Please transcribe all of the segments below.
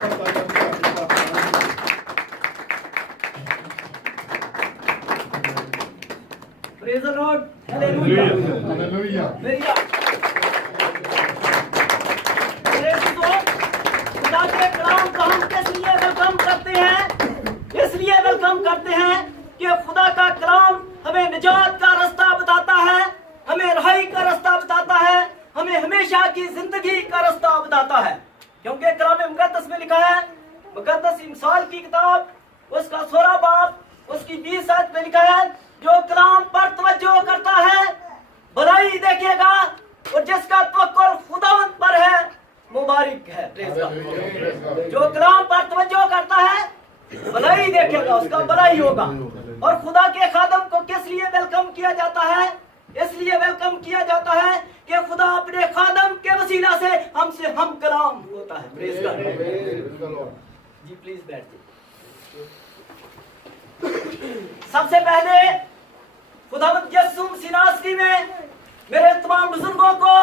Praise the Lord. Hallelujah. Hallelujah. खुदा के कलाम को हम किस लिए वेलकम करते हैं? इसलिए वेलकम करते हैं कि खुदा का कलाम हमें निजात का रास्ता बताता है, हमें रहाई का रास्ता बताता है, हमें हमेशा की जिंदगी का रास्ता बताता है। क्योंकि कलाम मुकद्दस में लिखा है, मुकद्दस मिसाल की किताब उसका 16 बाब उसकी 20 आयत में लिखा है, जो कलाम पर तवज्जो करता है भलाई देखेगा और जिसका तवक्कुल खुदावंद पर है मुबारक है। जो कलाम पर तवज्जो करता है भलाई देखेगा, उसका भलाई होगा। और खुदा के खादम को किस लिए वेलकम किया जाता है? इसलिए वेलकम किया जाता है कि खुदा अपने खादम के वसीला से हमसे हम कलाम होता है। Praise God. जी प्लीज बैठिए। सबसे पहले खुदावंद यीशु मसीह नासरी में मेरे तमाम बुजुर्गों को,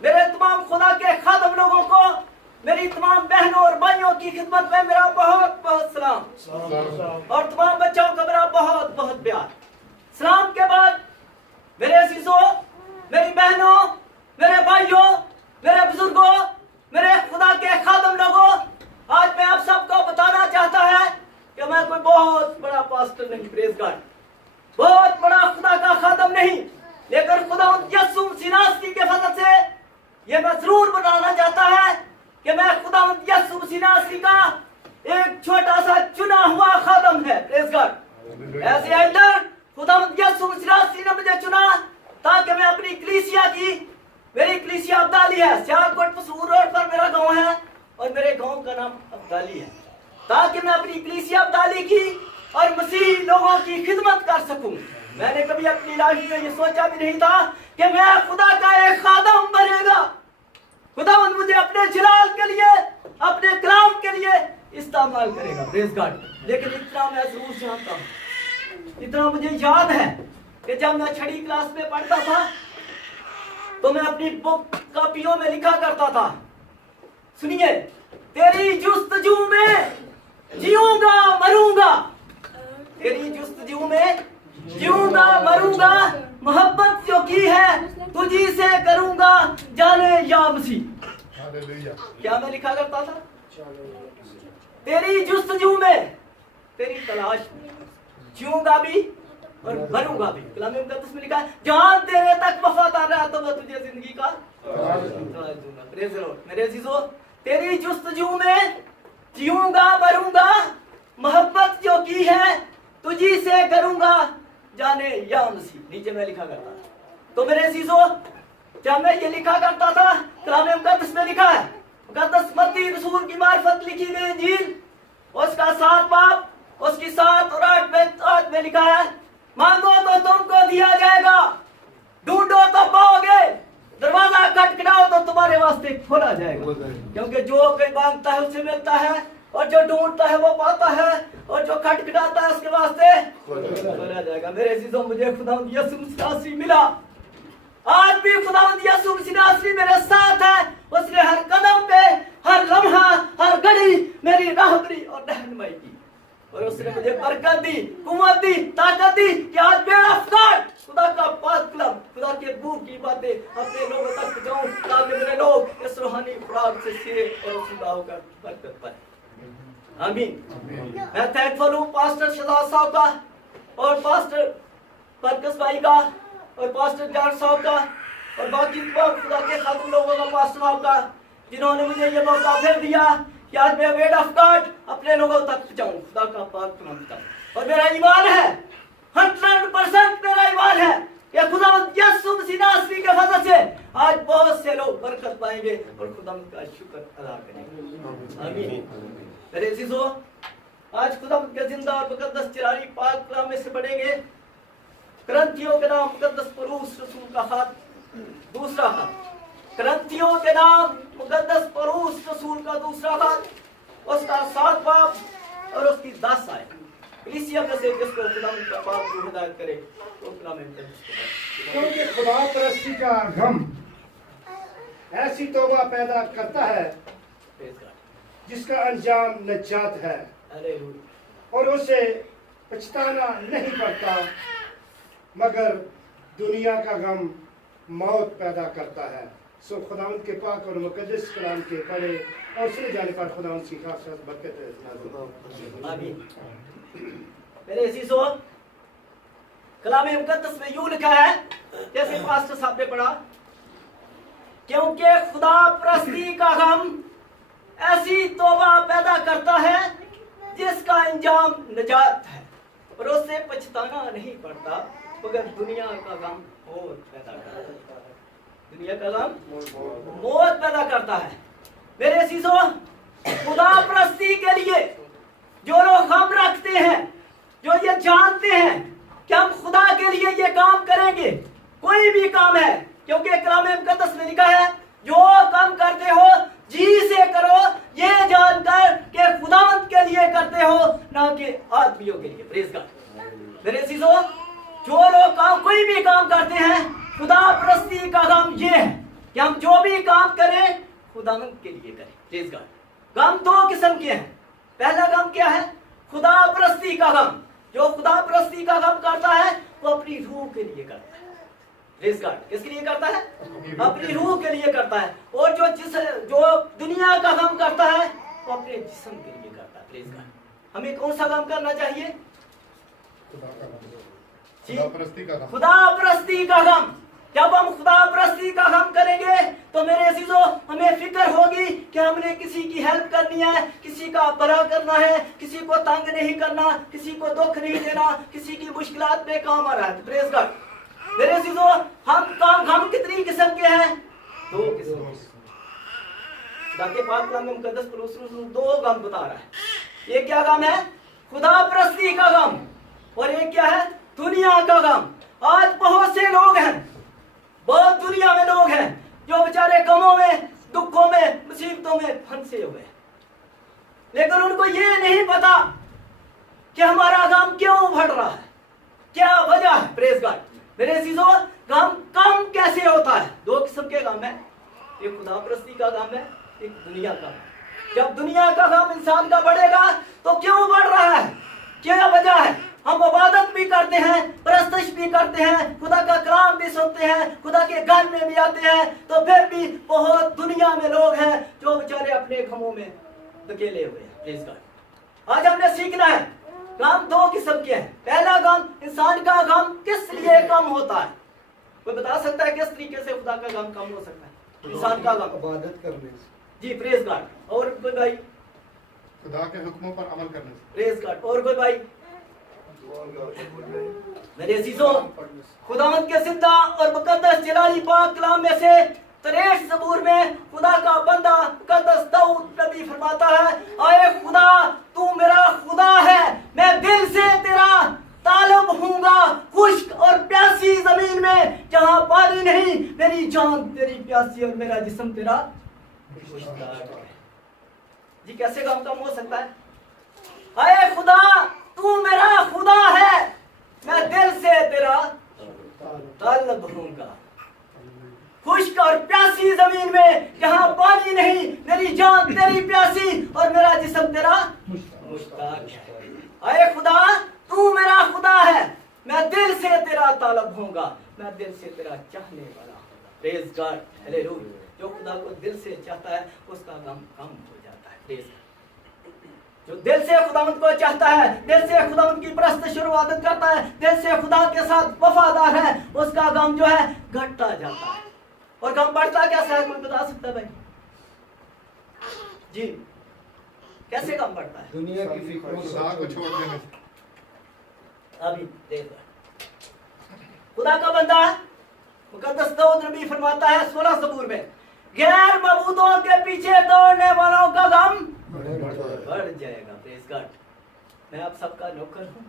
मेरे तमाम खुदा के खादम लोगों को, मेरी तमाम बहनों और भाइयों की खिदमत में मेरा बहुत बहुत सलाम और तमाम बच्चों का मेरा बहुत बहुत प्यार। सलाम के बाद मेरे अजीजों, मेरी बहनों, मेरे भाइयों, मेरे बुजुर्गों, मेरे खुदा के खादम लोगों, आज मैं आप सबको बताना चाहता है कि मैं कोई बहुत बड़ा पास्टर नहीं, प्रेज गॉड, बहुत बड़ा खुदा का खादम नहीं, लेकिन खुदा यीशु मसीह नासरी के फजल से ये मैं जरूर बताना चाहता है कि मैं खुदा यीशु मसीह नासरी का एक छोटा सा चुना हुआ खादम है। Praise God. ऐसे एल्डर खुदा यीशु मसीह नासरी ने मुझे चुना ताकि मैं अपनी कलीसिया की, मेरी कलीसिया अब्दाली है, सियालकोट पसूर रोड पर मेरा गांव है और मेरे गांव का नाम अब्दाली है, ताकि मैं अपनी कलीसिया अब्दाली की और मसीह लोगों की खिदमत कर सकूं। मैंने कभी अपनी लाइफ में ये सोचा भी नहीं था कि मैं खुदा का एक खादम बनेगा। खुदावंद मुझे अपने जलाल के लिए, अपने कलाम के लिए इस्तेमाल करेगा। Praise God. लेकिन इतना मैं जरूर जानता हूँ, इतना मुझे याद है कि जब मैं 6वीं क्लास में पढ़ता था तो मैं अपनी बुक कॉपियों में लिखा करता था, सुनिए, तेरी जुस्तजू में जीऊंगा मरूंगा, तेरी जुस्तजू में जीऊंगा मरूंगा, मोहब्बत जो की है तुझी से करूंगा जाने या मसीह। क्या मैं लिखा करता था? तेरी जुस्तजू में, तेरी तलाश में जीऊंगा भी और मरूंगा भी। कलाम मुकद्दस में लिखा है, जहां तेरे तक वफादार रहा तो मैं तुझे जिंदगी का दूंगा। Praise the Lord. मेरे अजीजों, तेरी जुस्तजू में जीऊंगा मरूंगा, मोहब्बत जो की है तुझी से करूंगा जाने या मसीह। नीचे मैं लिखा करता था। तो मेरे अजीजों, जब मैं ये लिखा करता था, कलाम मुकद्दस में लिखा है, मुकद्दस मत्ती रसूल की मार्फत लिखी गई इंजील उसका 7 बाब उसकी 7 और 8 में लिखा है, मांगो तो तुमको दिया जाएगा, ढूंढो तो पाओगे, दरवाजा खटखटाओ तो तुम्हारे वास्ते खोला जाएगा। क्योंकि जो कोई मांगता है उसे मिलता है और जो ढूंढता है वो पाता है और जो खटखटाता है उसके वास्ते खोला जाएगा। मेरे अजीजों, मुझे खुदावंद यीशु मसीह नासरी मिला। आज भी खुदावंद यीशु मसीह नासरी मेरे साथ है। उसने हर कदम पे, हर लम्हा, हर घड़ी मेरी राहबरी और रहनुमाई की और उसने मुझे बरकत दी, कुव्वत दी, ताकत दी कि आज मेरा फ्लड खुदा का पाक क्लब, खुदा के बू की बातें अपने लोगों तक पहुंचाऊं ताकि मेरे लोग इस रूहानी खुराक से सिरे और खुदा होकर बरकत पाए। आमीन। मैं थैंकफुल हूँ पास्टर शहजाद साहब का और पास्टर बरकस भाई का और पास्टर जान साहब का और बाकी खुदा के खादम लोगों का, पास्टर साहब का, जिन्होंने मुझे ये मौका फिर दिया कि आज मैं वर्ड ऑफ गॉड अपने लोगों तक पहुंचाऊं, खुदा का पाक कलाम बताऊं। और मेरा ईमान है, 100% मेरा ईमान है कि खुदावंद यीशु मसीह नासरी के फजल से आज बहुत से लोग बरकत पाएंगे और खुदावंद का शुक्र अदा करेंगे। आमीन। मेरे अजीजों, आज खुदावंद के जिंदा और मुकद्दस चिरारी पाक कलाम में से पढ़ेंगे करंथियों के नाम मुकद्दस पौलुस रसूल का खत, दूसरा खत, करंथियों के नाम मुकद्दस पौलुस रसूल का दूसरा खत, उसका 7 बाब और उसकी 10 आयत। कलीसिया में से जिसको खुदावंद का पाक की हिदायत करे तो कलाम मुकद्दस को पढ़े। क्योंकि खुदा परस्ती का गम ऐसी तौबा पैदा करता है जिसका अंजाम नजात है हालेलुया। और उसे पछताना नहीं पड़ता, मगर दुनिया का गम मौत पैदा करता है। सो खुदावंद के पाक और मुकद्दस कलाम के पढ़े और सुने जाने पर खुदावंद की खास बरकत नाज़िल। आमीन। मेरे अजीजों, कलाम मुकद्दस में यूं लिखा है, जैसे पास्टर साहब ने पढ़ा, क्योंकि खुदा परस्ती का गम ऐसी तौबा पैदा करता है जिसका अंजाम नजात है, और उससे पछताना नहीं पड़ता, मगर दुनिया का गम मौत पैदा करता है। दुनिया का गम मौत पैदा करता है। मेरे अजीजों, खुदा परस्ती के लिए जो लोग गम रखते हैं, जो ये जानते हैं कि हम खुदा के लिए ये काम करेंगे, कोई भी काम है, क्योंकि कलाम मुकद्दस में लिखा है, जो काम करते हो जी से करो, ये जानकर कि खुदावंद के लिए करते हो, ना कि आदमियों के लिए। Praise God. मेरे अजीजों, जो लोग काम, कोई भी काम करते हैं, खुदा परस्ती का गम ये है कि हम जो भी काम करें खुदावंद के लिए करें। Praise God. गम दो किस्म के हैं। पहला गम क्या है? खुदा परस्ती का गम। जो खुदा परस्ती का गम करता है वो अपनी रूह के लिए करता है। Praise God. किसके लिए करता है? अपनी रूह के लिए करता है। और जो दुनिया का गम करता है वो अपने जिस्म के लिए करता है। Praise God. हमें कौन सा गम करना चाहिए? खुदा परस्ती का गम। जब हम खुदा परस्ती का गम करेंगे तो मेरे अजीजों, हमें फिक्र होगी कि हमने किसी की हेल्प करनी है, किसी का भला करना है, किसी को तंग नहीं करना, किसी को दुख नहीं देना, किसी की मुश्किलात में काम आ रहा है। Praise God. मेरे अजीजों, हम कितनी किस्म के हैं? दो किस्म। खुदा के पाक कलाम में मुकद्दस दो गम बता रहा है। ये क्या गम है? खुदा परस्ती का गम। और ये क्या है? दुनिया का गम। आज बहुत से लोग हैं, बहुत दुनिया में लोग हैं जो बेचारे गमों में, दुखों में, मुसीबतों में फंसे हुए हैं, लेकिन उनको ये नहीं पता कि हमारा गम क्यों बढ़ रहा है, क्या वजह है। Praise God. मेरे अजीजों, गम कम कैसे होता है? दो किस्म के गम है, एक खुदा परस्ती का गम है, एक दुनिया का गम। जब दुनिया का गम इंसान का बढ़ेगा तो क्यों बढ़ रहा है, क्या वजह है? हम इबादत भी करते हैं, परस्तिश भी करते हैं, खुदा का कलाम भी सुनते हैं, खुदा के घर में भी आते हैं, तो फिर भी बहुत दुनिया में लोग हैं जो बेचारे अपने गमों में धकेले हुए हैं। Please God. आज हमने सीखना है, गम दो किस्म के हैं। पहला गम, इंसान का गम किस लिए कम होता है? कोई बता सकता है किस तरीके से खुदा का गम कम हो सकता है? इंसान का गम इबादत करने से। जी, प्रेज गॉड। और कोई भाई? खुदा के हुक्मों पर अमल करने से। Praise God. और कोई भाई? मेरे अजीजों, खुदावंद के जिंदा और मुकद्दस जलाली पाक कलाम में से 63 ज़बूर में खुदा का बंदा मुकद्दस दाऊद नबी फरमाता है, आए खुदा तू मेरा खुदा है, मैं दिल से तेरा तालब हूँगा, खुश्क और प्यासी जमीन में जहाँ पानी नहीं, मेरी जान तेरी प्यासी और मेरा जिस्म तेरा खुशदार है। जी, कैसे काम कम हो सकता है? आए खुदा तू मेरा खुदा है, मैं दिल से तेरा तालब हूँगा, खुश्क और प्यासी जमीन में जहाँ पानी नहीं, मेरी जान तेरी प्यासी और मेरा जिस्म तेरा मुश्ताक है। आए खुदा तू मेरा खुदा है, मैं दिल से तेरा तालब हूँगा, मैं दिल से तेरा चाहने वाला हूँगा। Praise God, hallelujah. जो खुदा को दिल से चाहता है उसका गम कम हो जाता है। Praise God. जो दिल से खुदावंद को चाहता है, दिल से खुदावंद की परस्तिश और इबादत करता है, दिल से खुदा के साथ वफादार है, उसका गम जो है घटता जाता है। और गम बढ़ता कैसा है, कोई बता सकता है भाई? जी, कैसे गम बढ़ता है? दुनिया की फिक्रों खुदा को छोड़ देने से। अभी देखो, खुदा का बंदा मुकद्दस दाऊद नबी फरमाता है 16 ज़बूर में, गैर मबूदों के पीछे दौड़ने वालों का गम बढ़ जाएगा। Praise God. मैं आप सबका नौकर हूँ,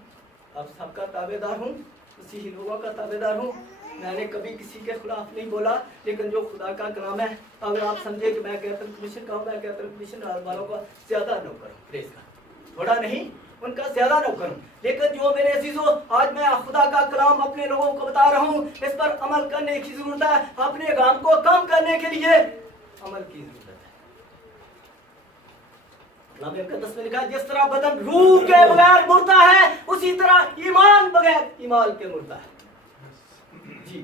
आप सबका ताबेदार हूँ, उसी ही लोगों का ताबेदार हूँ। मैंने कभी किसी के खिलाफ नहीं बोला, लेकिन जो खुदा का कलाम है, अगर आप समझे कि मैं कैथलिक मिशन का हूँ, मैं कैथलिक मिशन वालों का ज्यादा नौकर हूँ। Praise God. थोड़ा नहीं, उनका ज्यादा नौकर हूँ। लेकिन जो मेरे अजीजों, आज मैं खुदा का कलाम अपने लोगों को बता रहा हूँ, इस पर अमल करने की जरूरत है। अपने गम को कम करने के लिए अमल की जरूरत है। कलाम मुकद्दस में लिखा है जिस तरह बदन रूह के बगैर मुर्दा है उसी तरह ईमान बगैर ईमान के मुर्दा है। जी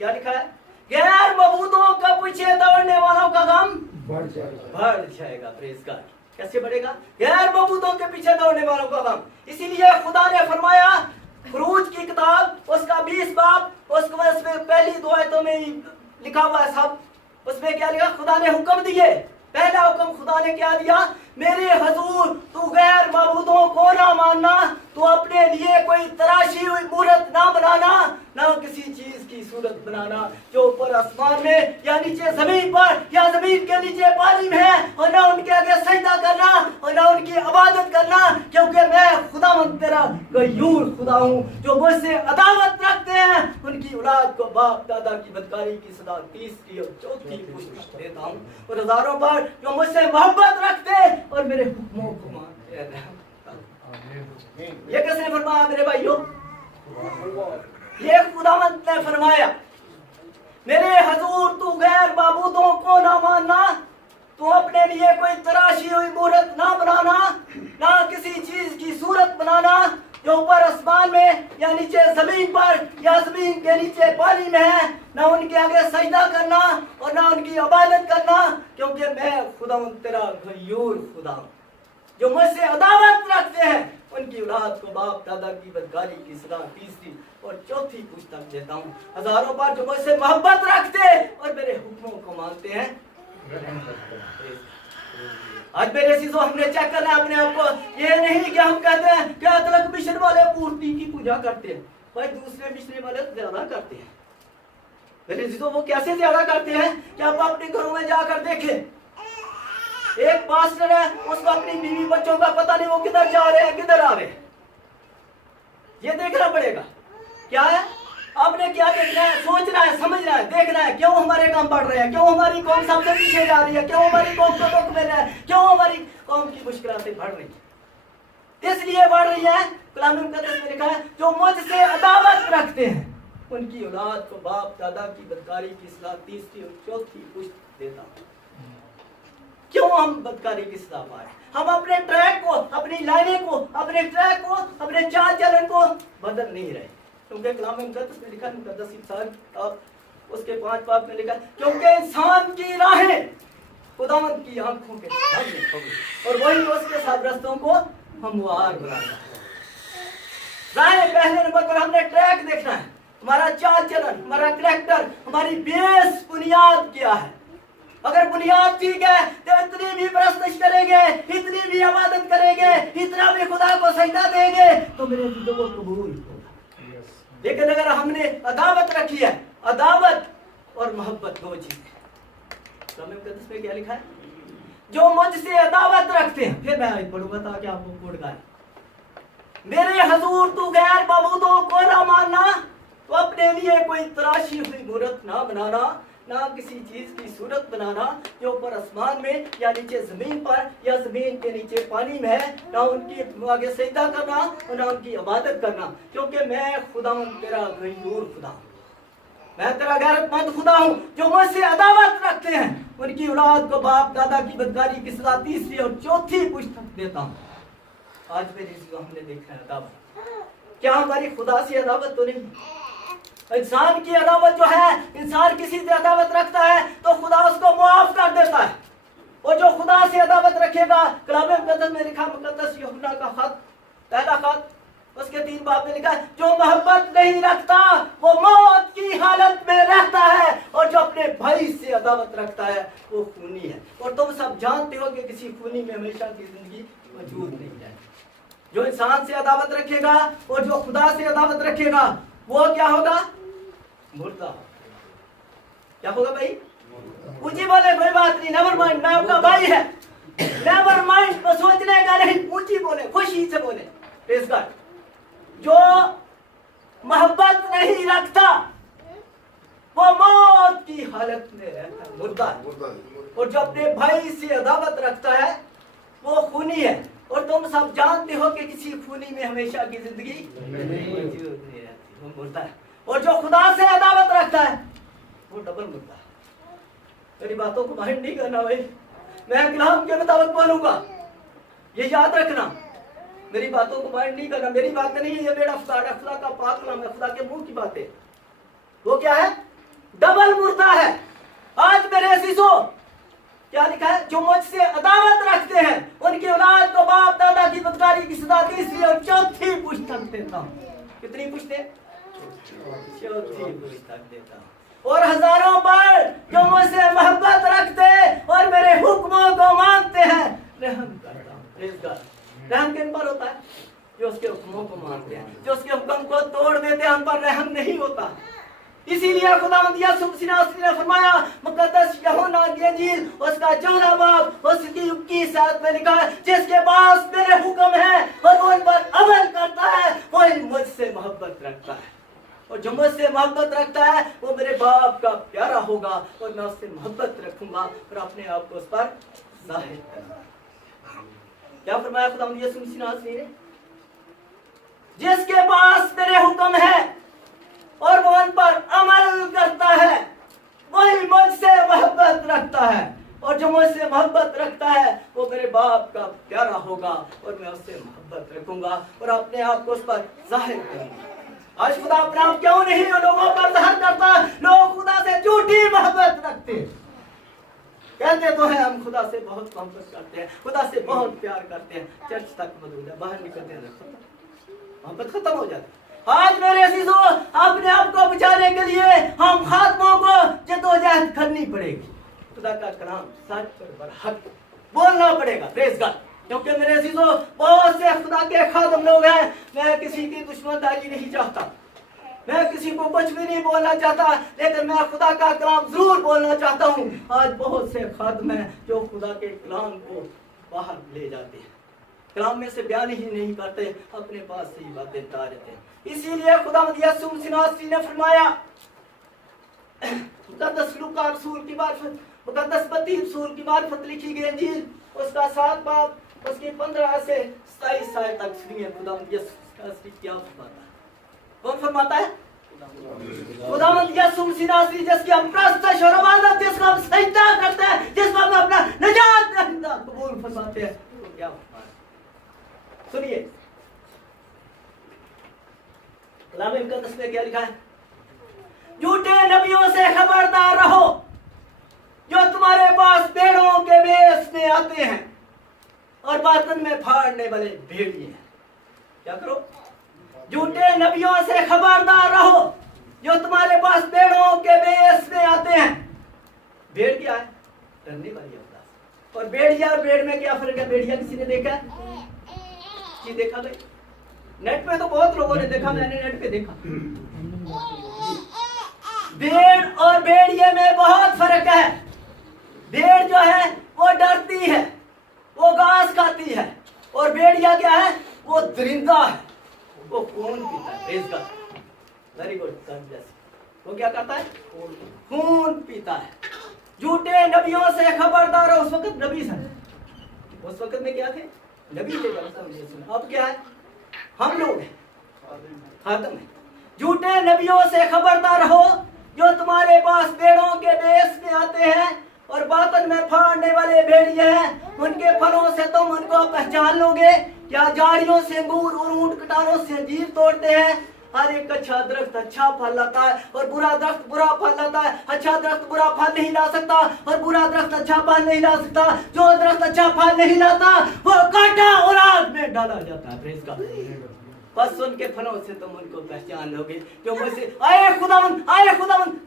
क्या लिखा है? गैर मबूदों का पीछे दौड़ने वालों का गम बढ़ जाएगा। Praise God. कैसे बढ़ेगा? गैर मबूदों के पीछे दौड़ने वालों का गम। इसीलिए खुदा ने फरमाया खुरूज की किताब उसका 20 बाब उसमें पहली 2 आयतों में लिखा हुआ है सब। उसमें क्या लिखा? खुदा ने हुक्म दिए। पहला हुक्म खुदा ने क्या दिया? मेरे हजूर तू गैर मबूदों को ना मानना, तू अपने लिए कोई तराशी हुई मूर्त ना बनाना, ना किसी चीज की सूरत बनाना जो ऊपर आसमान में या नीचे जमीन पर या जमीन के नीचे पानी में है, और ना उनके आगे सजदा करना और ना उनकी इबादत करना, क्योंकि मैं खुदावंद तेरा गयूर खुदा हूँ। जो मुझसे अदावत रखते हैं उनकी औलाद को बाप दादा की बदकारी की सदा 3री और 4थी पुष्टि देता हूँ। और हजारों पर जो मुझसे मोहब्बत रखते और मेरे हुक्मों को मानते हैं। ये किसने फरमाया मेरे भाइयों? ये खुदावंद ने फरमाया मेरे हजूर तू गैर माबूदों को ना मानना, तू अपने लिए कोई तराशी हुई मूर्त ना बनाना, ना किसी चीज की सूरत बनाना जो ऊपर आसमान में या नीचे जमीन पर या जमीन के नीचे पानी में है, ना उनके आगे सजदा करना और ना उनकी इबादत करना, क्योंकि मैं खुदावंद तेरा गयूर खुदा हूं। जो मुझसे अदावत रखते हैं उनकी औलाद को बाप दादा की बदकारी की सदा 3री और 4थी पुष्टि तक देता हूँ। हजारों बार जो मुझसे मोहब्बत रखते और मेरे हुक्मों को मानते हैं। आज मेरे चीजों हमने चेक करना है अपने आप को। ये नहीं कि हम कहते हैं कि अतलक मिशन वाले मूर्ति की पूजा करते हैं, भाई दूसरे मिशन वाले ज्यादा करते हैं। मेरे चीजों वो कैसे ज्यादा करते हैं कि आप अपने घरों में जाकर देखें। एक पास्टर है, उसको अपनी बीवी बच्चों का पता नहीं, वो किधर जा रहे हैं किधर आ रहे हैं, ये देखना पड़ेगा। क्या है आपने क्या देखना है? सोचना है, समझना है, देखना है क्यों हमारे काम बढ़ रहे हैं, क्यों हमारी कौम सबसे पीछे जा रही है, क्यों हमारी कौम को दुख मिल रहा है, क्यों हमारी कौम की मुश्किलें बढ़ रही है। इसलिए बढ़ रही है, कलाम मुकद्दस में लिखा है जो मुझसे अदावत रखते हैं उनकी औलाद को बाप दादा की बदकारी की सलाह 3री और 4थी पुष्टि देता हूं। क्यों हम बदकारी की सजा पा रहे हैं? हम अपने ट्रैक को, अपनी लाइनें को, अपने ट्रैक को, अपने चाल चलन को बदल नहीं रहे, क्योंकि कलाम मुकद्दस में लिखा, मुकद्दस इंसान उसके 5 बाब में लिखा, क्योंकि इंसान की राहें खुदावंद की आंखों के सामने होगी और वही उसके सब रास्तों को हमवार बनाता है। राहें पहले नंबर पर हमने ट्रैक देखना है, हमारा चाल चलन, हमारा कैरेक्टर, हमारी बेस बुनियाद क्या है। अगर बुनियाद ठीक है तो इतनी भी प्रश्न करेंगे, इतनी भी इबादत करेंगे, इतना भी खुदा को सजदा देंगे तो मेरे दिलों को कबूल होगा। लेकिन अगर हमने अदावत रखी है, अदावत और मोहब्बत 2 चीजें। कलाम मुकद्दस में क्या लिखा है? जो मुझसे अदावत रखते हैं, फिर मैं पढ़ूंगा ताकि आपको कोड गाए। मेरे हजूर तू गैर मबूदों को ना मानना, तो अपने लिए कोई तराशी हुई मूर्त ना बनाना, ना किसी चीज की सूरत बनाना जो ऊपर आसमान में या नीचे जमीन पर या जमीन के नीचे पानी में है, ना उनकी आगे सजदा करना और ना उनकी इबादत करना, क्योंकि मैं खुदा हूं तेरा गयूर खुदा हूं। मैं तेरा गैरतमंद खुदा हूं। जो मुझसे अदावत रखते हैं उनकी औलाद को बाप दादा की बदकारी की सजा 3री और 4थी पुष्टि देता हूं। आज मेरी हमने देखा है अदावत। क्या हमारी खुदा से अदावत तो नहीं? इंसान की अदावत जो है, इंसान किसी से अदावत रखता है तो खुदा उसको मुआफ कर देता है, और जो खुदा से अदावत रखेगा, कलाम मुकद्दस में लिखा, मुकद्दस यूहन्ना का खत, पहला खत उसके 3 बाब में लिखा है, जो मोहब्बत नहीं रखता वो मौत की हालत में रहता है, और जो अपने भाई से अदावत रखता है वो खूनी है। और तुम सब जानते हो कि किसी खूनी में हमेशा की जिंदगी मौजूद नहीं है। जो इंसान से अदावत रखेगा और जो खुदा से अदावत रखेगा वो क्या होगा? मुर्दा। क्या होगा भाई? ऊंची बोले कोई बात नहीं, नेवर माइंड, मैं आपका भाई है, नेवर माइंड, तो सोचने का नहीं, ऊंची बोले, खुशी से बोले। Praise God. जो मोहब्बत नहीं रखता वो मौत की हालत में रहता है, मुर्दा। और जो अपने भाई से अदावत रखता है वो खूनी है, और तुम सब जानते हो कि किसी खूनी में हमेशा की जिंदगी मौजूद नहीं रहती, वो मुर्दा है। और जो खुदा से अदावत रखता है वो डबल मुर्दा है। मेरी बातों को माइंड नहीं करना भाई, मैं कलाम के मुताबिक बोलूंगा। ये याद रखना, मेरी बातों को माइंड नहीं करना, मेरी बातें नहीं है, ये मेरा खुदा है, खुदा का पाक कलाम है, खुदा के मुंह की बातें। वो क्या है? डबल मुर्दा है। आज मेरे अजीजों क्या लिखा है? जो मुझसे अदावत रखते हैं उनकी औलाद को बाप दादा की बदकारी की सजा तीसरी और चौथी पुस्तक देता हूँ। कितनी पुस्तक? चौथी पुस्तक देता हूँ। और हजारों पर जो मुझसे मोहब्बत रखते और मेरे हुक्मों को मानते हैं रहम करता हूँ। रहम किन पर होता है? जो उसके हुक्मों को मानते हैं, जो उसके हुक्म को तोड़ देते हैं, हम पर रहम नहीं होता। इसीलिए खुदावंद यीशु मसीह ने फरमाया, मुकद्दस यूहन्ना की इंजील उसका 14वां बाब उसकी 21 आयत में लिखा है, जिसके पास मेरे हुक्म है और वो उन पर अमल करता है वही मुझसे मोहब्बत रखता है, और जो मुझसे मोहब्बत रखता है वो मेरे बाप का प्यारा होगा और मैं उससे मोहब्बत रखूंगा और अपने आप को उस पर जाहिर करूंगा। क्या फरमाया खुदावंद यीशु मसीह ने? जिसके पास मेरे हुक्म है और वो उन पर अमल करता है वही मुझसे मोहब्बत रखता है, और जो मुझसे मोहब्बत रखता है वो मेरे बाप का प्यारा होगा और मैं उससे मोहब्बत रखूंगा और अपने आप को उस पर जाहिर करूंगा। आज खुदा अपने आप क्यों नहीं लोगों पर जाहिर करता? लोग खुदा से झूठी मोहब्बत रखते हैं, कहते तो हैं हम खुदा से बहुत मोहब्बत करते हैं, खुदा से बहुत प्यार करते हैं, चर्च तक मौजूद है, बाहर निकलते हैं मोहब्बत खत्म हो जाती है। आज मेरे अजीजों अपने आप को बचाने के लिए हम खात्मों को जद्दोजहद करनी पड़ेगी, खुदा का कलाम सच और बरहक बोलना पड़ेगा। Praise God. क्योंकि मेरे अजीजों बहुत से खुदा के खादम लोग हैं, मैं किसी की दुश्मनदारी नहीं चाहता, मैं किसी को कुछ भी नहीं बोलना चाहता, लेकिन मैं खुदा का कलाम जरूर बोलना चाहता हूँ। आज बहुत से खादम हैं जो खुदा के कलाम को बाहर ले जाते हैं, कलाम में से बयान ही नहीं करते, अपने पास से ही बातें बता देते हैं। इसीलिए खुदावंद यीशु मसीह ने फरमाया, मुकद्दस लूका रसूल की मार्फत, मुकद्दस मत्ती रसूल की मार्फत लिखी गई इंजील उसका 7 बाब उसकी 15 से 27 आयत तक सुनिए खुदावंद यीशु मसीह क्या फरमाता है। कौन फरमाता है? खुदावंद यीशु मसीह जिसकी हम प्रस्तश और इबादत, जिसका हम सजदा करते हैं, जिसको हम अपना निजात दहिंदा कबूल फरमाते हैं, तो क्या फरमाता है? सुनिए कलाम मुकद्दस में क्या लिखा है? झूठे नबियों से खबरदार रहो जो तुम्हारे पास पेड़ों के वेश में आते हैं और बातन में फाड़ने वाले भेड़िए हैं। क्या करो? झूठे नबियों से खबरदार रहो जो तुम्हारे पास पेड़ों के वेश में आते हैं। भेड़ क्या है? डरने वाली अवतार। और भेड़िया और भेड़ में क्या फर्क है? भेड़िया किसी ने देखा? जी देखा भाई? नेट पे तो बहुत लोगों ने देखा, मैंने नेट पे देखा। भेड़ और भेड़िए में बहुत फर्क है। भेड़ जो है वो डरती है, वो घास खाती है, और भेड़िया क्या है? वो दरिंदा है, वो खून पीता है। Praise God. Very good. वो क्या करता है? खून पीता है। झूठे नबियों से खबरदार हो। उस वक्त नबी थे, उस वक्त में क्या थे? नबी थे। अब क्या है? हम लोग हैं, खातम है। झूठे नबियों से खबरदार हो जो तुम्हारे पास पेड़ों के वेश में आते हैं और बातन में फाड़ने वाले भेड़िए हैं। उनके फलों से तुम उनको पहचान लोगे। क्या झाड़ियों से अंगूर और ऊंट कटारों से अंजीर तोड़ते हैं? हर एक अच्छा दरख्त अच्छा फल लाता है और बुरा दरख्त बुरा फल लाता है। अच्छा दरख्त बुरा फल नहीं ला सकता और बुरा दरख्त अच्छा फल नहीं ला सकता। जो दरख्त अच्छा फल नहीं लाता वो काटा और आग में डाला जाता है। Praise God. बस उनके फलों से तुम उनको पहचान लोगे। जो मुझसे आए खुदावंद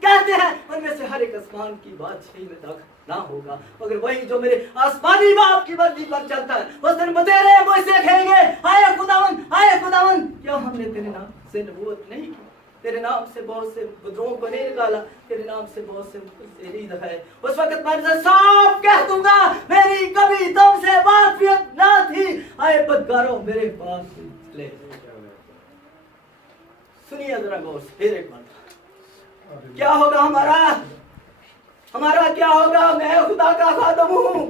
कहते हैं, उनमें से हर एक आसमान की बादशाही में दाखिल ना होगा, मगर वही जो मेरे आसमानी बाप की मर्जी पर चलता है उस दिन बतेरे मुझसे कहेंगे, आए खुदावंद क्यों हमने तेरे नाम से नबूवत नहीं की? तेरे नाम से बहुत से बुजुर्गों को नहीं निकाला, तेरे नाम से बहुत से नहीं दिखाए। उस वक्त मैं साफ कह दूंगा, मेरी कभी तुमसे वाकफियत ना थी। आए बदकारों मेरे पास ले। सुनिए जरा गौर से फिर एक बार, क्या होगा हमारा क्या होगा? मैं खुदा का खादम हूं।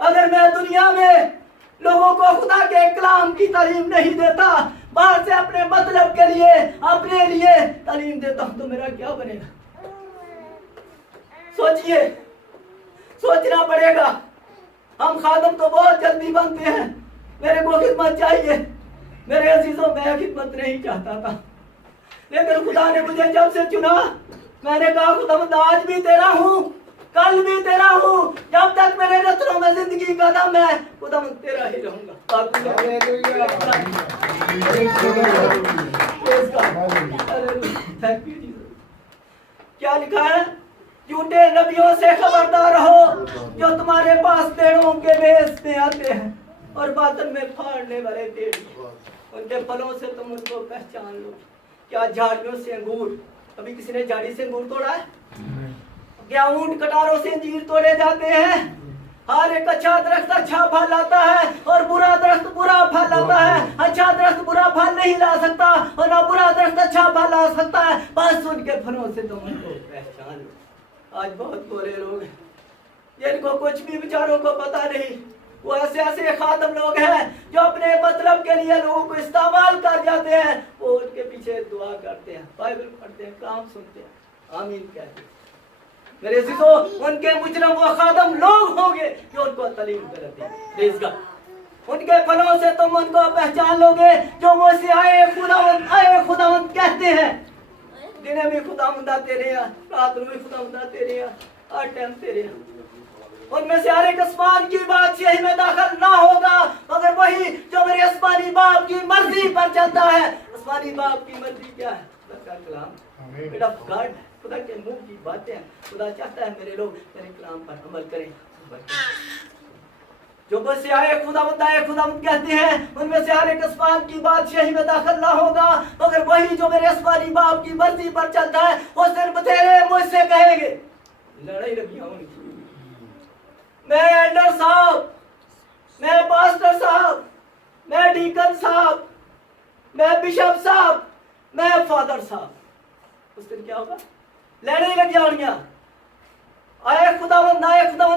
अगर मैं दुनिया में लोगों को खुदा के कलाम की तालीम नहीं देता, बाहर से अपने मतलब के लिए अपने लिए तालीम देता हूं, तो मेरा क्या बनेगा? सोचिए, सोचना पड़ेगा। हम खादम तो बहुत जल्दी बनते हैं, मेरे को खिदमत चाहिए। मेरे अजीजों, मैं खिदमत नहीं चाहता था, लेकिन खुदा ने मुझे जब से चुना, मैंने कहा खुदावंद आज भी तेरा हूँ, कल भी तेरा हूँ, जब तक मेरे रत्नों में जिंदगी का दम है, खुदावंद तेरा ही रहूंगा। क्या लिखा है? झूठे नबियों से खबरदार रहो, जो तुम्हारे पास पेड़ों के बेस में आते हैं और बातन में फाड़ने वाले पेड़, उनके फलों से तुम उनको पहचान लो। क्या झाड़ियों से अंगूर, कभी किसी ने झाड़ी से अंगूर तोड़ा है? क्या ऊंट कटारों से अंजीर तोड़े जाते हैं? हर एक अच्छा दरख्त अच्छा फल लाता है और बुरा दरख्त बुरा फल लाता है। अच्छा दरख्त बुरा फल नहीं ला सकता और ना बुरा दरख्त अच्छा फल ला सकता है, बस उनके फलों से तुम उनको पहचान लो। आज बहुत बुरे लोग हैं जिनको कुछ भी विचारों को पता नहीं, वो ऐसे ऐसे खादम लोग हैं जो अपने मतलब के लिए लोगों को इस्तेमाल कर जाते हैं। वो उनके पीछे दुआ करते हैं, बाइबल पढ़ते हैं, काम सुनते हैं, आमीन कहते हैं। मेरे अजीजों, उनके मुजरम वो खादम लोग होंगे जो उनको तालीम करते हैं। Praise God. उनके फलों से तुम उनको पहचान लोगे जो मुझसे आए खुदावंद कहते हैं। दिन में खुदावंद तेरे यहाँ, रात में खुदावंद तेरे यहाँ, हर टाइम तेरे यहाँ। उनमें से हर एक आसमान की बात यही में दाखिल ना होगा, मगर वही जो मेरे आसमानी बाप की मर्जी पर चलता है। आसमानी बाप की मर्जी क्या है? खुदा का कलाम, बेटा गॉड, खुदा के मुंह की बातें। खुदा चाहता है मेरे लोग मेरे कलाम पर अमल करें। जो बस आए खुदावंद कहते हैं, उनमें से हर एक आसमान की बात यही में दाखिल ना होगा, मगर वही जो मेरे आसमानी बाप की मर्जी पर चलता है, वो सिर्फ तेरे मुझसे कहेंगे। लड़ाई लगी उनकी। मैं एल्डर साहब, मैं पास्टर साहब, मैं डीकन साहब, मैं बिशप साहब, मैं फादर साहब, उस दिन क्या होगा? लड़ाई लग जानियां। आए खुदावंद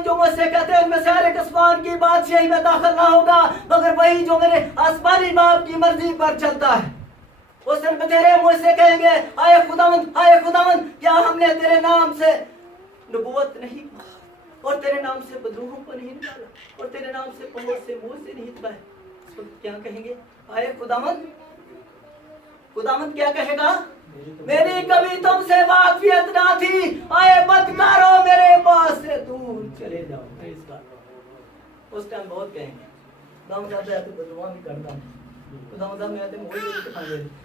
जो मुझसे कहते हैं, उनमें से हर एक आसमान की बात यही में दाखिल ना होगा, मगर वही जो मेरे आसमानी बाप की मर्जी पर चलता है। उस दिन तेरे मुझसे कहेंगे, आए खुदावंद, क्या हमने तेरे नाम से नबूवत नहीं की और तेरे नाम से बदरूहों को नहीं निकाला और तेरे नाम से पहुंच से मुंह से नहीं दबाए? तो क्या कहेंगे? आए खुदावंद क्या कहेगा? मेरी कभी तुमसे वाकफियत ना थी, आए बदकारो मेरे पास से दूर चले जाओ। इसका उस टाइम बहुत कहेंगे, दाम साहब तो बदुआ भी करता हूँ, मैं तो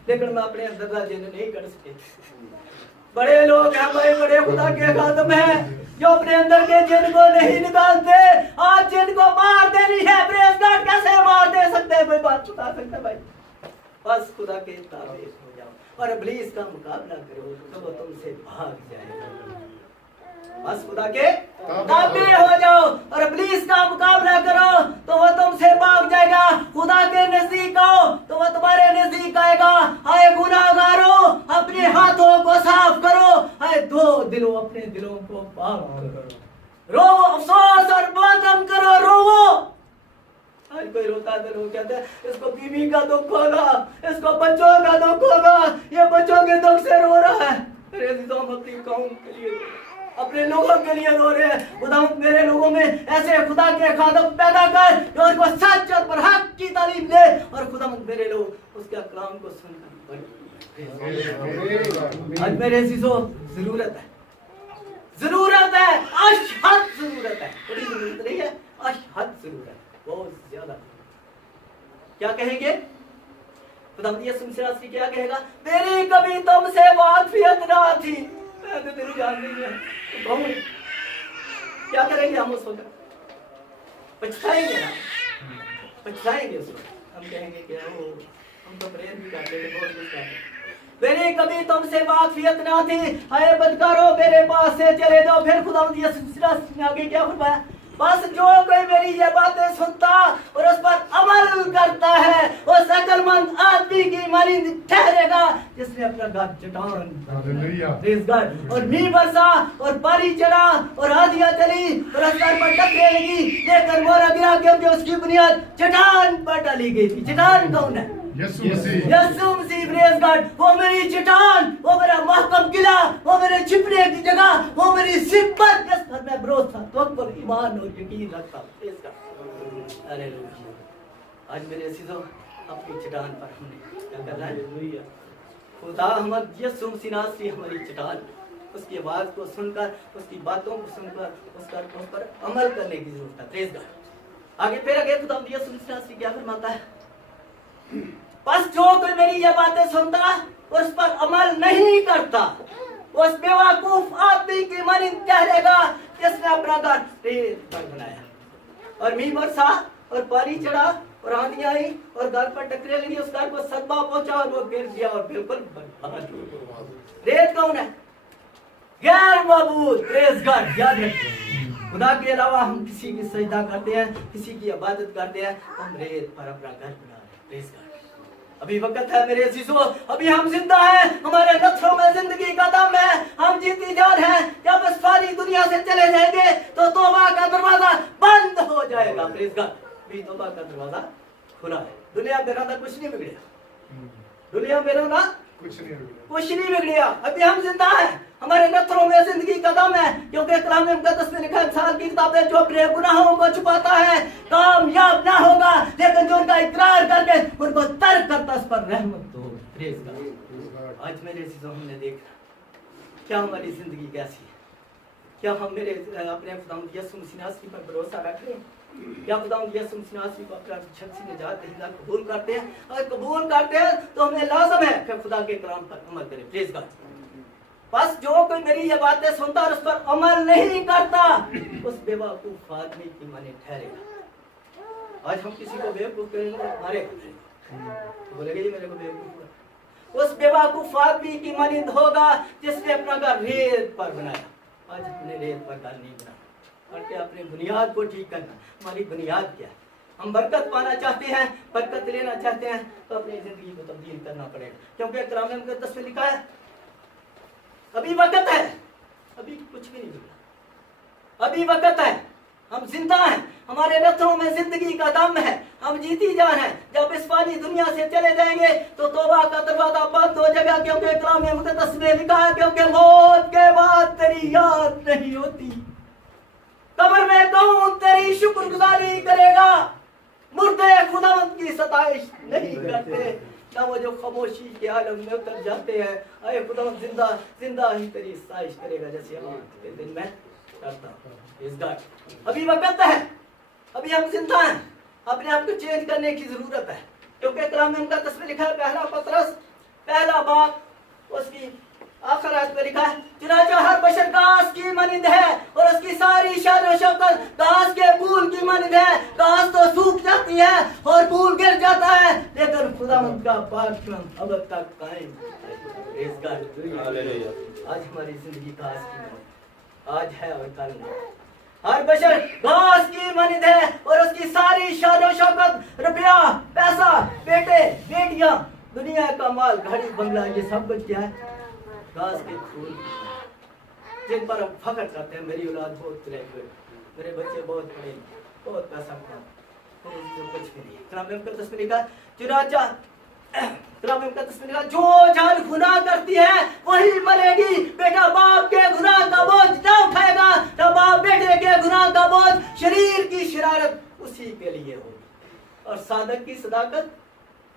लेकिन मैं अपने अंदर का जिन नहीं कर सके। बड़े लोग हैं भाई, बड़े खुदा के खादम हैं जो अपने अंदर के जिन को नहीं निकालते। आज जिन को मार देनी है, प्रेज़ गॉड, कैसे मार दे सकते हैं? कोई बात बता सकता है भाई? बस खुदा के ताबे हो जाओ और इब्लीस का मुकाबला करो तो वो तुमसे भाग जाएगा। बस खुदा के ताबे हो जाओ और इब्लीस का मुकाबला करो तो वो तुमसे भाग जाएगा। खुदा के नजदीक आओ तो वो तुम्हारे नजदीक आएगा। आए गुनाहगारो, अपने हाथों को साफ करो, आए दो दिलों अपने दिलों को पाक करो। रो, अफसोस और मातम करो, रोवो। आज कोई रोता है, लोग कहते हैं इसको बीवी का दुख होगा, इसको बच्चों का दुख होगा, ये बच्चों के दुख से रो रहा है। मेरे अजीजों, अपनी कौम के लिए, अपने लोगों के लिए रो रहे हैं। खुदा मेरे लोगों में ऐसे खुदा के खादम पैदा कर जो उनको सच और हक की तालीम दे और खुदा मेरे लोग उसके कलाम को सुनकर। आज मेरे अजीजों, जरूरत है, अशहद जरूरत है, बड़ी जरूरत नहीं है, अशहद जरूरत है, बहुत ज्यादा। क्या कहेंगे? खुदा यीशु मसीह क्या कहेगा? मेरी कभी तुमसे वाकफियत ना थी, मैं तो तेरी जान नहीं है। तो कौन क्या करेंगे हम उस वक्त? पछताएंगे ना, पछताएंगे उस वक्त। हम कहेंगे कि हम तो प्रेयर भी करते थे, बहुत कुछ करते। मेरी कभी तुमसे वाकफियत ना थी, आए बदकारो मेरे पास से चले जाओ। फिर खुदा यीशु मसीह ने आगे क्या फरमाया? बस जो कोई मेरी ये बातें सुनता और उस पर अमल करता है, वो अक्लमंद आदमी की मानिंद ठहरेगा जिसने अपना घर चट्टान और मींह बरसा और पानी चढ़ा और आंधियां चली और अस्तर पर टकरे लगी, लेकर मोरा गिरा क्योंकि उसकी बुनियाद चट्टान पर डाली गई थी। चट्टान कौन है? यीशु मसीह। Praise God. वो मेरी चट्टान, वो मेरा महकम किला, वो मेरे छिपने की जगह, वो मेरी सिफत जिस पर मैं भरोसा, तवक्कुल, ईमान और यकीन रखता हूं। हालेलुया। आज मेरे अजीजों अपनी चट्टान पर हमने क्या करना है? खुदा हम यीशु मसीह नासरी हमारी चट्टान, उसकी आवाज को सुनकर, उसकी बातों को सुनकर उस पर अमल करने की जरूरत है। Praise God. आगे फिर खुदा यीशु मसीह नासरी क्या फरमाता है? बस जो कोई मेरी ये बातें सुनता और उस पर अमल नहीं करता, उस बेवकूफ आदमी की मानिंद ठहरेगा जिसने अपना घर रेत पर बनाया। और मींह बरसा और पानी चढ़ा और आंधी आई और घर पर टकरे लगी, उस घर को सदमा पहुंचा और वो गिर गया और बिल्कुल बर्बाद हो गया। रेत कौन है? गैर मबूद। Praise God. याद रखिए, खुदा के अलावा हम किसी की सजदा करते हैं, किसी की इबादत करते हैं, हम रेत पर अपना घर बना रहे हैं। Praise God. अभी वक्त है मेरे अजीजों, अभी हम जिंदा हैं, हमारे नथरों में जिंदगी का दम है, हम जीती जान हैं। जब इस सारी दुनिया से चले जाएंगे तो तौबा का दरवाजा बंद हो जाएगा। Praise God. अभी तौबा का दरवाजा खुला है। दुनिया में रहना कुछ नहीं बिगड़िया, दुनिया में रहना कुछ नहीं बिगड़ा। कुछ नहीं बिगड़िया। अभी हम जिंदा हैं, हमारे नथरों में जिंदगी का दम है, क्योंकि कलाम मुकद्दस में लिखा है इंसान की किताब में जो अपने गुनाहों को छुपाता है कामयाब ना होगा, लेकिन जो उनका इकरार करके उनको तर्क करता उस पर रहमत हो। Praise God. आज मेरे चीजों हमने देखा क्या हमारी जिंदगी कैसी है, क्या हम मेरे अपने खुदावंद यीशु मसीह नासरी पर भरोसा रख रहे हैं, क्या खुदावंद यीशु मसीह नासरी को अपना शख्सी निजात दहिंदा कबूल करते हैं? अगर कबूल करते हैं तो हमें लाजम है कि खुदा के कलाम पर अमल करें। Praise God. बस जो कोई मेरी ये बातें सुनता और उस पर अमल नहीं करता, उस बेवकूफ आदमी की माने ठहरेगा। आज हम किसी को बेवकूफ करेंगे, हमारे बोलेंगे जी मेरे को बेवकूफ, उस बेवकूफ आदमी की मानिंद होगा जिसने अपना घर रेत पर बनाया। आज हमने रेत पर घर नहीं बनाया, बल्कि अपनी बुनियाद को ठीक करना। हमारी बुनियाद क्या है? हम बरकत पाना चाहते हैं, बरकत लेना चाहते हैं, तो अपनी जिंदगी को तब्दील करना पड़ेगा। क्योंकि कलाम मुकद्दस में लिखा है अभी वक्त है, अभी कुछ भी नहीं बिगड़ा, अभी वक्त है, हम जिंदा हैं, हमारे नथरों में जिंदगी का दम है, हम जीती जान है। जब इस फानी दुनिया से चले जाएंगे तो तौबा का दरवाजा बंद हो जाएगा, क्योंकि कलाम मुकद्दस में लिखा है क्योंकि मौत के बाद तेरी याद नहीं होती, कब्र में कौन तेरी शुक्रगुजारी करेगा, मुर्दे खुदावंद की सताइश नहीं करते, ना वो जो खामोशी के आलम में उतर जाते हैं। अरे खुदावंद जिंदा जिंदा ही तेरी सताइश करेगा जैसे हम के दिन में करता हूं। इस गॉड। अभी वक्त है, अभी हम जिंदा हैं, अपने आप को चेंज करने की जरूरत है, क्योंकि कलाम मुकद्दस में लिखा है पहला पतरस पहला बाब उसकी आखिर आयत में लिखा है चुनांचे हर बशर घास की मानिंद है और उसकी सारी शान और शौकत घास के फूल की मानिंद है। घास तो सूख जाती है और फूल गिर जाता है, लेकिन खुदावंद का पाक कलाम अब तक कायम है। इस गॉड। आज हमारी जिंदगी घास की मानिंद आज है और कल नहीं। हर बशर घास की मानिंद है और उसकी सारी शान और शौकत, रुपया, पैसा, बेटे, बेटियां, दुनिया का माल, घड़ी, बंगला, ये सब कुछ क्या है? घास के फूल, जिन पर हम फख्र करते हैं। मेरी औलाद बहुत ग्रेजुएट, मेरे बच्चे बहुत पढ़े, बहुत पैसा कमाते, जो कुछ भी नहीं। कलाम मुकद्दस में लिखा चुनाचा, कलाम मुकद्दस में लिखा जो जान गुनाह करती है वही मरेगी। बेटा बाप के गुनाह का बोझ ना उठाएगा, तो बाप बेटे के गुनाह का बोझ, शरीर की शरारत उसी के लिए होगी और साधक की सदाकत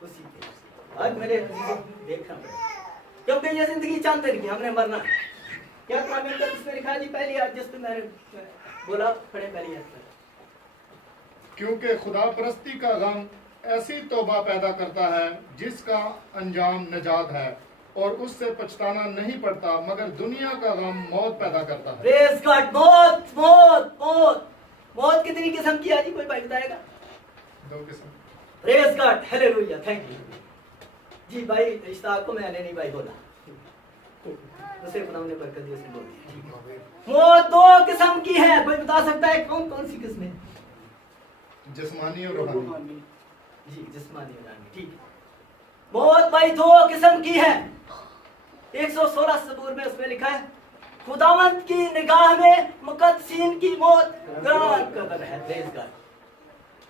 उसी के लिए। आज मेरे देखना पड़ेगा, क्योंकि ये जिंदगी चंद दिन की, हमने मरना है। क्या कलाम मुकद्दस में लिखा जी पहली आयत जिस पे मैंने बोला, पढ़े पहली आयत। क्योंकि खुदा परस्ती का गम ऐसी तौबा पैदा करता है जिसका अंजाम नजात है और उससे पछताना नहीं पड़ता, मगर दुनिया का गम मौत पैदा करता है। Praise God. मौत मौत मौत मौत कितनी किस्म की है जी, कोई भाई बताएगा? 2 किस्म। Praise God. Hallelujah. Thank you ji भाई। इश्ताक को मैंने नहीं भाई बोला, उसे खुदा ने बरकत दी, उसने बोल दिया। मौत 2 किस्म की है, कोई बता सकता है कौन कौन सी किस्में? जिस्मानी और रूहानी। जी जिस्मानी और रूहानी, ठीक है। मौत भाई 2 किस्म की है। 116 सबूर में उसमें लिखा है खुदावंद की निगाह में मुकद्दसीन की मौत ग्रां कदर है। Praise God.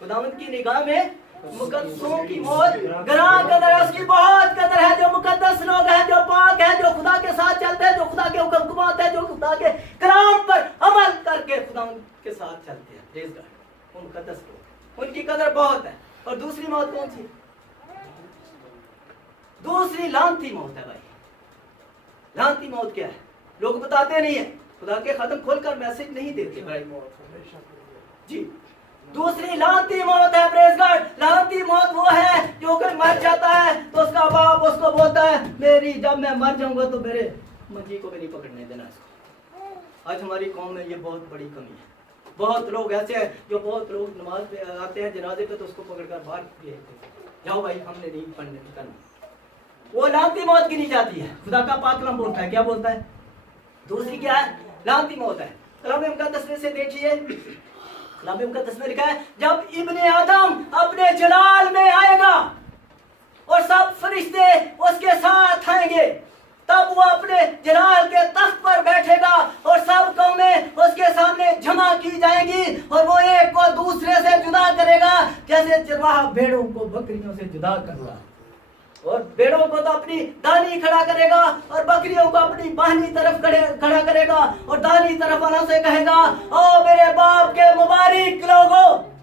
खुदावंद की निगाह में मुकद्दसों की मौत ग्रां कदर है, उसकी बहुत कदर है। जो मुकद्दस लोग हैं, जो पाक हैं, जो खुदा के साथ चलते हैं, जो खुदा के हुक्म को मानते हैं, जो खुदा के कलाम पर अमल करके खुदा के साथ चलते हैं। Praise God. वो मुकद्दस लोग। उनकी कदर बहुत है। और दूसरी मौत कौन सी? दूसरी लानती मौत है भाई। लानती मौत क्या है? लोग बताते नहीं है, खुदा के खत्म खोलकर मैसेज नहीं देते भाई। जी, दूसरी लानती मौत है। Praise God. लानती मौत वो है जो कोई मर जाता है तो उसका बाप उसको बोलता है मेरी जब मैं मर जाऊंगा तो मेरे मंजी को भी नहीं पकड़ने देना इसको। आज हमारी कौम में ये बहुत बड़ी कमी है। बहुत लोग ऐसे हैं जो बहुत लोग नमाज पे आते हैं जनाजे पे तो उसको पकड़कर बाहर भेजते, जाओ भाई हमने नहीं पढ़ने करना। वो लानती मौत गिनी जाती है। खुदा का पाक कलाम बोलता है, क्या बोलता है? दूसरी क्या है? लानती मौत है। कलाम मुकद्दस में से देखिए, कलाम मुकद्दस में लिखा है जब इब्ने आदम अपने जलाल में आएगा और सब फरिश्ते उसके साथ आएंगे, तब वो अपने जलाल के तख्त पर बैठेगा और सब कौमें उसके सामने जमा की जाएंगी और वो एक को दूसरे से जुदा करेगा जैसे चरवाहा भेड़ों को बकरियों से जुदा करता। और भेड़ों को तो अपनी दानी खड़ा करेगा और बकरियों को अपनी बाहनी तरफ खड़ा करेगा और दानी तरफ वालों से कहेगा ओ मेरे बाप के मुबारक लोगों,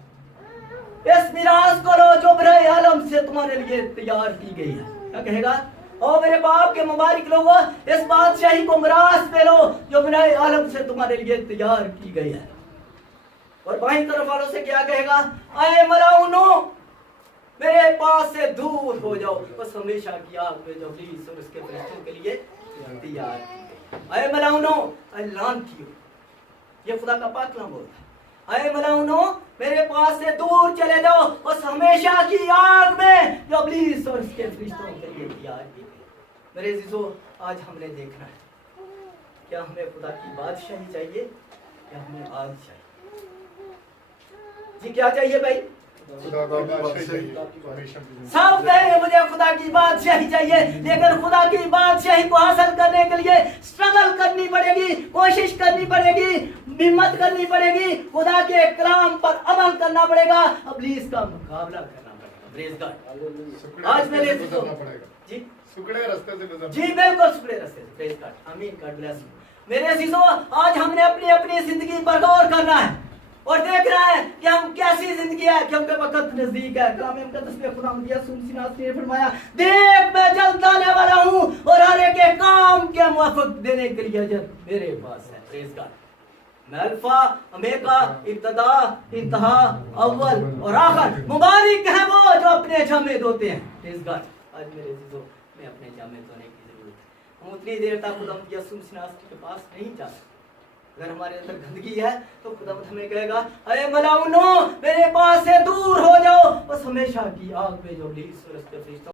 इस मिरास को लो जो बड़े आलम से तुम्हारे लिए तैयार की गई है। क्या कहेगा? ओ मेरे बाप के मुबारक लोगों, इस बादशाही को मिरास पे लो जो बड़े आलम से तुम्हारे लिए तैयार की गई है। और बाईं तरफ वालों से क्या कहेगा? आए मलाउनो, मेरे पास से दूर हो जाओ, बस हमेशा की आग में जो इब्लीस और उसके फरिश्तों के लिए तैयार की गई। आए मलाउनो, आए लानतियों, ये खुदा का पाक कलाम बोलता है। आए मलाउनो, मेरे पास से दूर चले जाओ, बस हमेशा की आग में जो इब्लीस और उसके फरिश्तों के लिए तैयार की गई। मेरे अजीजों, आज हमने देखना है क्या हमें खुदा की बादशाही चाहिए या हमें आग चाहिए? जी क्या चाहिए भाई? सब कहेंगे मुझे खुदा की बादशाही चाहिए, लेकिन खुदा की बादशाही को हासिल करने के लिए स्ट्रगल करनी पड़ेगी, कोशिश करनी पड़ेगी, हिम्मत करनी पड़ेगी, खुदा के कलाम पर अमल करना पड़ेगा, इब्लीस का मुकाबला करना पड़ेगा। Praise God. आज मेरे जी सुकड़े रास्ते से गुजरना। जी बिल्कुल सुकड़े रास्ते से। Praise God. आमीन। God bless you. मेरे अजीजों, आज हमने अपनी अपनी जिंदगी पर गौर करना है और देखना है कि हम कैसी जिंदगी है, क्योंकि वक्त नजदीक है। कलाम मुकद्दस में खुदा ने फरमाया देख मैं जल्द आने वाला हूँ और हर एक के काम के मुआफिक देने के लिए अजर मेरे पास है। Praise God. मैं अल्फा ओमेगा, इब्तिदा इंतहा, अव्वल और आखिर। मुबारक है वो जो अपने जामे धोते हैं। Praise God. आज मेरे अजीजों, मैं अपने जामे धोने की जरूरत है। हम उतनी देर तक खुदा के पास नहीं जा सकते। अगर हमारे अंदर गंदगी है तो खुदा हमें कहेगा अरे मलाउनो, मेरे पास से दूर हो जाओ, बस हमेशा की आग में जो इब्लीस और उसके फरिश्तों